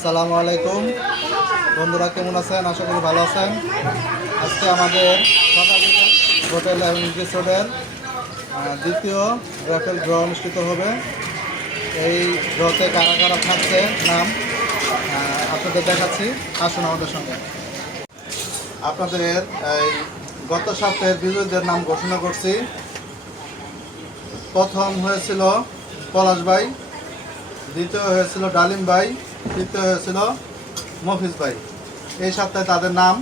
আসসালামু আলাইকুম। বন্ধুরা কেমন আছেন? আশা করি ভালো আছেন। আজকে আমাদের হোটেল এবং আহ, দ্বিতীয় র্যাফেল ড্র অনুষ্ঠিত হবে। এই ড্রতে কারা কারা থাকছে? নাম আপনাদের দেখাচ্ছি। আসুন আমাদের সঙ্গে। আপনাদের এই গত সপ্তাহের বিজয়ীদের নাম ঘোষণা করছি। প্রথম হয়েছিল পলাশ ভাই দ্বিতীয় হয়েছিল ডালিম ভাই তৃতীয় হয়েছিল মফিজ ভাই। এই সপ্তাহে তাদের নাম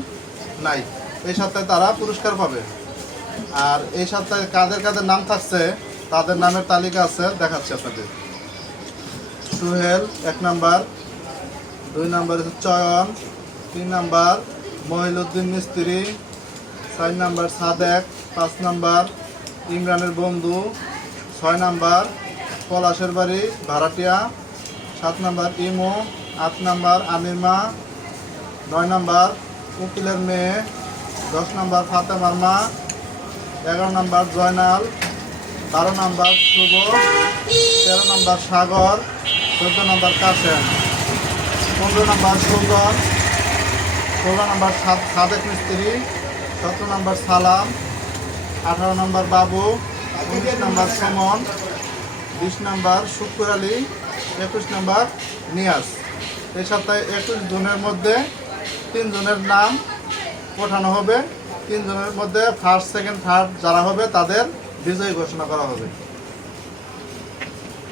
নাই। এই সপ্তাহে তারা পুরস্কার পাবে। আর এই সপ্তাহে কাদের কাদের নাম থাকছে, তাদের নামের তালিকা আছে, দেখাচ্ছি আপনাদের। সুহেল এক নাম্বার, দুই নাম্বার চয়ন, তিন নাম্বার মহিলুদ্দিন মিস্ত্রি, চার নাম্বার সাদেক, পাঁচ নাম্বার ইমরানের বন্ধু, ছয় নাম্বার পলাশের বাড়ি, ভাড়াটিয়া সাত নাম্বার ইমো, আট নাম্বার আমির মা নয় নাম্বার উকিলের মেয়ে, দশ নাম্বার ফাতেমার মা এগারো নাম্বার জয়নাল, বারো নাম্বার শুভ, তেরো নাম্বার সাগর, চোদ্দ নাম্বার কাসেম, পনেরো নাম্বার সুজন ষোলো নাম্বার সাদ সাদেক মিস্ত্রি, সতেরো নাম্বার সালাম, আঠারো নাম্বার বাবু, উনিশ নাম্বার সমন, বিশ নাম্বার শুক্র আলী একুশ নাম্বার নিয়াজ। এই সপ্তাহে একুশ জনের মধ্যে তিন জনের নাম পাঠানো হবে। তিন জনের মধ্যে ফার্স্ট সেকেন্ড থার্ড যারা হবে তাদের বিজয়ী ঘোষণা করা হবে।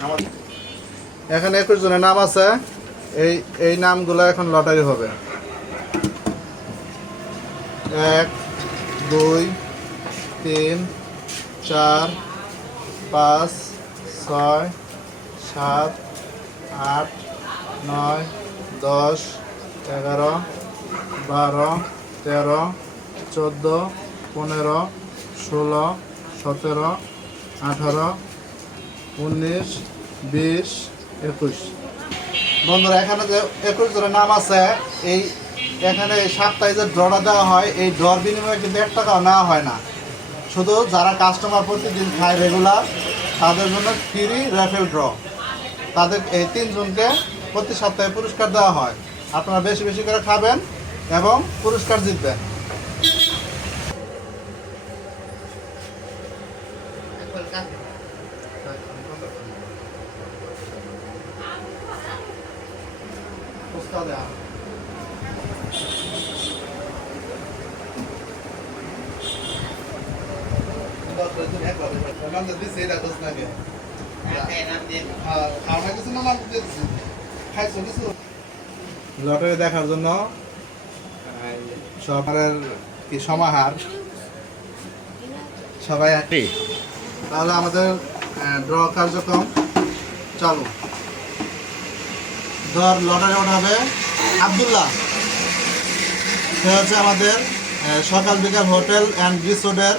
আমার এখানে একুশ জনের নাম আছে। এই এই নামগুলো এখন লটারি হবে। এক, দুই, তিন, চার, পাঁচ, ছয়, সাত আট, নয়, দশ, এগারো, বারো, তেরো, চোদ্দ, পনেরো, ষোলো, সতেরো, আঠারো, উনিশ, বিশ, একুশ। বন্ধুরা, এখানে যে একুশ জনের নাম আছে, এই এখানে এই সাপ্তাহে যে ড্রটা দেওয়া হয়, এই ড্রর বিনিময়ে কিন্তু এক টাকাও নেওয়া হয় না। শুধু যারা কাস্টমার প্রতিদিন খায় রেগুলার তাদের জন্য ফ্রি র্যাফেল ড্র তাদের এই তিনজনকে প্রতি সপ্তাহে পুরস্কার দেওয়া হয়। আপনারা বেশি বেশি করে খাবেন এবং পুরস্কার জিতবেন। দেওয়া লটারি দেখার জন্য সরকারের কি সমাহার? সবাই তাহলে আমাদের ড্র কার্যক্রম চালু। ধর লটারি ওঠাবে আবদুল্লাহ। সে হচ্ছে আমাদের সকাল বিকাল হোটেল অ্যান্ড রিসোর্টের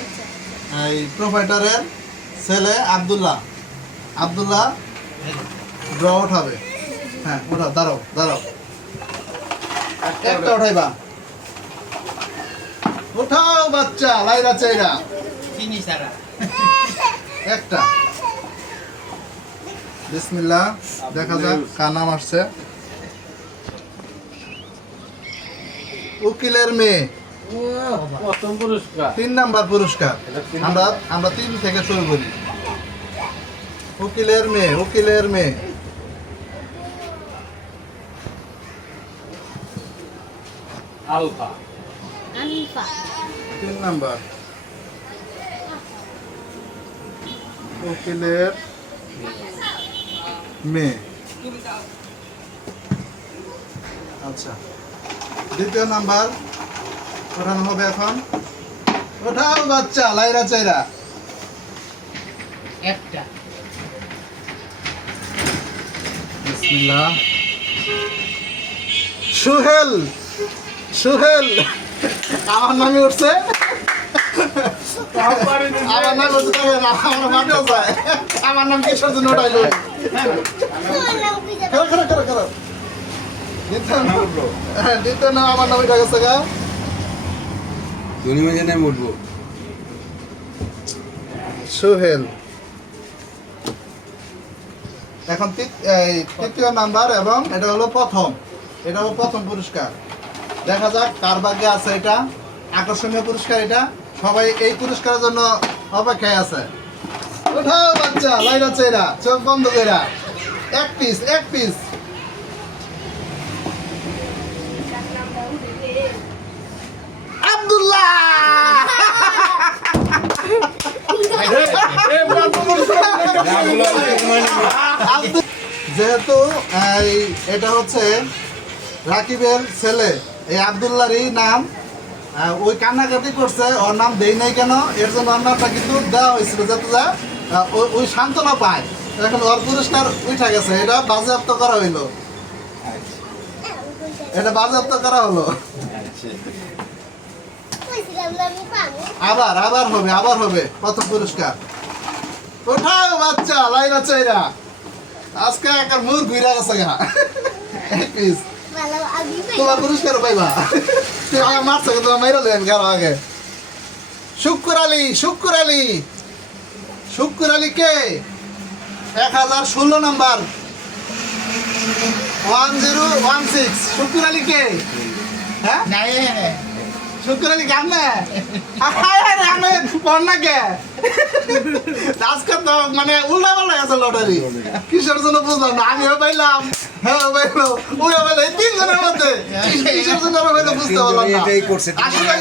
এই প্রোভাইডারের ছেলে আবদুল্লাহ। আবদুল্লাহ ড্র উঠাবে হ্যাঁ উঠাও দাঁড়াও দাঁড়াও। একটা উঠাইবা। উঠাও বাচ্চা লাইরা চাইরা। চিনি সারা একটা। বিসমিল্লাহ দেখা যাক কার নাম আসছে। উকিলের মেয়ে। তিন নাম্বার পুরস্কার। আমরা আমরা তিন থেকে শুরু করি। উকিলের মেয়ে উকিলের মেয়ে। আলফা। তিন নাম্বার। উকিলের মেয়ে। আচ্ছা। দ্বিতীয় নাম্বার। ওঠানো হবে এখন। ওঠাও বাচ্চা লাইরা চাইরা। একটা। বিসমিল্লাহ। সুহেল সুহেল। আমার নামে উঠছে? আমার নাম উঠছে তবে না, আমার মাঠেও যায়। আমার নাম কিশোর জন্য উঠাইলো করো করো দ্বিতীয় নাম হ্যাঁ, নাম আমার নাম উঠে গেছে গা। ধনী মাঝে নাম উঠবো। সুহেল। এখন তৃতীয় নাম্বার এবং এটা হলো প্রথম এটা হলো প্রথম পুরস্কার দেখা যাক কার ভাগ্যে আছে এটা আকর্ষণীয় পুরস্কার এটা সবাই এই পুরস্কারের জন্য অপেক্ষায় আছে ওঠাও বাচ্চা লাইরা চেরা চোখ বন্ধ কইরা এক পিস এক পিস আব্দুল্লাহ আব্দুল- যেহেতু এটা হচ্ছে রাকিবের ছেলে, এই আবদুল্লারই নাম। ওই কান্নাকাটি করছে, ওর নাম দেই নাই কেন? এর জন্য ওর নামটা কিন্তু দেওয়া হয়েছিল যাতে যা ওই- সান্ত্বনা পায়। এখন ওর পুরস্কার উঠা গেছে, এটা বাজেয়াপ্ত করা হইল। এটা বাজেয়াপ্ত করা হলো। আবার আবার হবে আবার হবে, প্রথম পুরস্কার। ওঠাও বাচ্চা লাইনা চাইরা। আজকে একটা মুর ঘুরা গেছে গা। এক পিস তোমার পুরস্কার পাইবা। তুই আমার মারছো কিন্তু তোমার মাইরা দেন কারও আগে। শুক্র আলী শুক্র আলী শুক্র আলী কে? এক হাজার ষোলো number. One zero one six. শুক্র আলী কে? হ্যাঁ? আমি আজকে তো মানে উল্টা পাল্টা গেছে লটারি। কিসের জন্য বুঝলাম না আমিও পাইলাম হ্যাঁ পাইলো ওইও পাইলো এই তিনজনের মধ্যে। কিসের জন্য আমরা হয়তো বুঝতে পারলাম না। আসলে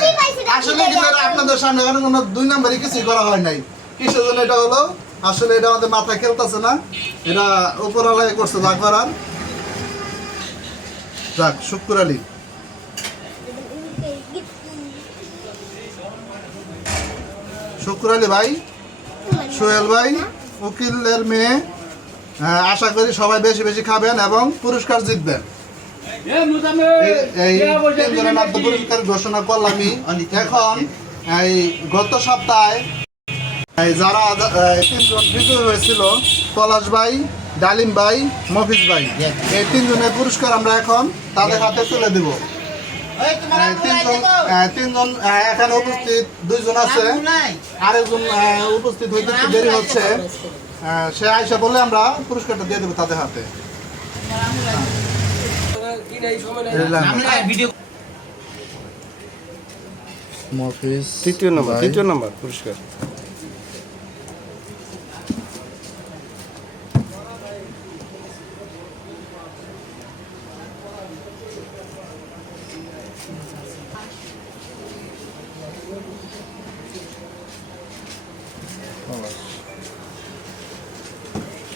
আসলে কিন্তু আপনাদের সামনে এখানে কোনো দুই নম্বরই কিছুই করা হয় নাই। কিসের জন্য এটা হলো? আসলে এটা আমাদের মাথা খেলতেছে না। এটা উপরালায় করছে যা করার যাক শুক্র আলী। শুক্র আলী ভাই সোহেল ভাই উকিলের মেয়ে। হ্যাঁ, আশা করি সবাই বেশি বেশি খাবেন এবং পুরস্কার জিতবেন। এই- তিনজনের নামে পুরস্কার ঘোষণা করলামই। এখন এই গত সপ্তাহে যারা তিনজন বিজয়ী হয়েছিল পলাশ ভাই ডালিম ভাই মফিজ ভাই এই তিনজনের পুরস্কার আমরা এখন তাদের হাতে তুলে দিব। তিনজন এই এখানে উপস্থিত দুইজন আছে। আরেকজন উপস্থিত হইতে দেরি হচ্ছে। আহ, সে আইসা বলে আমরা পুরস্কারটা দিয়ে দেবো তাদের হাতে। তৃতীয় নম্বর। তৃতীয় নম্বর পুরস্কার দেরি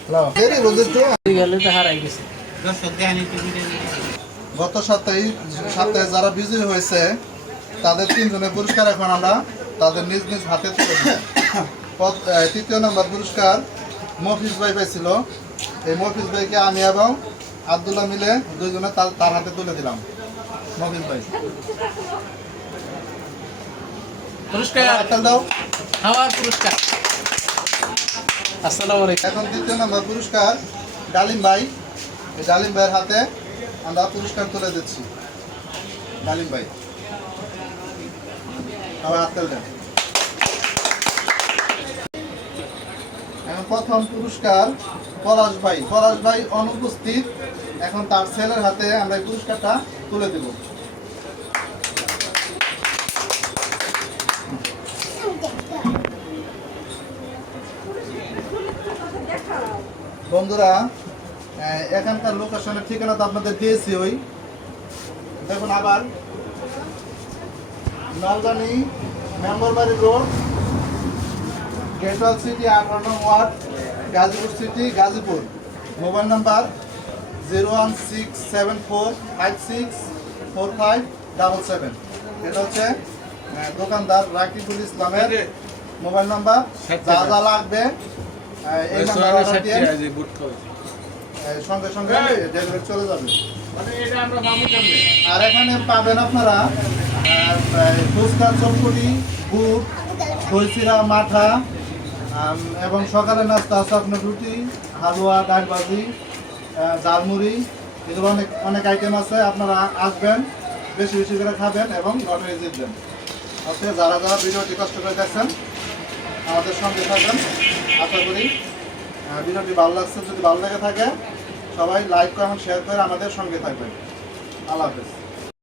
বুঝেছ গেলে তো হারাই গেছে গত সপ্তাহে সপ্তাহে যারা বিজয়ী হয়েছে তাদের তিনজনের পুরস্কার এখন আমরা তাদের নিজ নিজ হাতে তুলে তৃতীয় নম্বর পুরস্কার মফিজ ভাই পাইছিল। এই মফিজ ভাইকে আমি এবং আবদুল্লাহ মিলে দুইজনে তার তার হাতে তুলে দিলাম। মফিজ ভাই। পুরস্কার। দাও। আমার পুরস্কার। এখন দ্বিতীয় নম্বর পুরস্কার ডালিম ভাই। ডালিম ভাইয়ের হাতে আমরা পুরস্কার তুলে দিচ্ছি। ডালিম ভাই। এখন প্রথম পুরস্কার পলাশ ভাই। পলাশ ভাই অনুপস্থিত। এখন তার ছেলের হাতে আমরা পুরস্কারটা তুলে দেব। বন্ধুরা এখানকার লোকেশনের ঠিকানা তো আপনাদের দিয়েছি ওই। দেখুন আবার নলদানি মেম্বরবাড়ি রোড, গেটওয়াল সিটি আঠারো নং word, Gazipur city, Gazipur. Mobile number zero one six seven four five six four five double seven. এটা হচ্ছে দোকানদার রাকিবুল ইসলামের মোবাইল নাম্বার। যা যা লাগবে সঙ্গে সঙ্গে ডেলিভারি চলে যাবে। মানে এটা আমরা পাবো কেমনে আর এখানে পাবেন আপনারা ফুচকা চটপটি বুট দইচিরা মাঠা এবং সকালে নাস্তা আছে আপনার রুটি হালুয়া ডাল ভাজি আহ, ঝালমুড়ি এগুলো অনেক অনেক আইটেম আছে আপনারা আসবেন বেশি বেশি করে খাবেন এবং লটারি জিতবেন। আজকে যারা যারা ভিডিওটি কষ্ট করে দেখছেন আমাদের সঙ্গে থাকবেন। আশা করি আহ, ভিডিওটি ভালো লাগছে যদি ভালো লেগে থাকে সবাই লাইক কমেন্ট শেয়ার করে আমাদের সঙ্গে থাকবেন। আল্লাহ হাফেজ।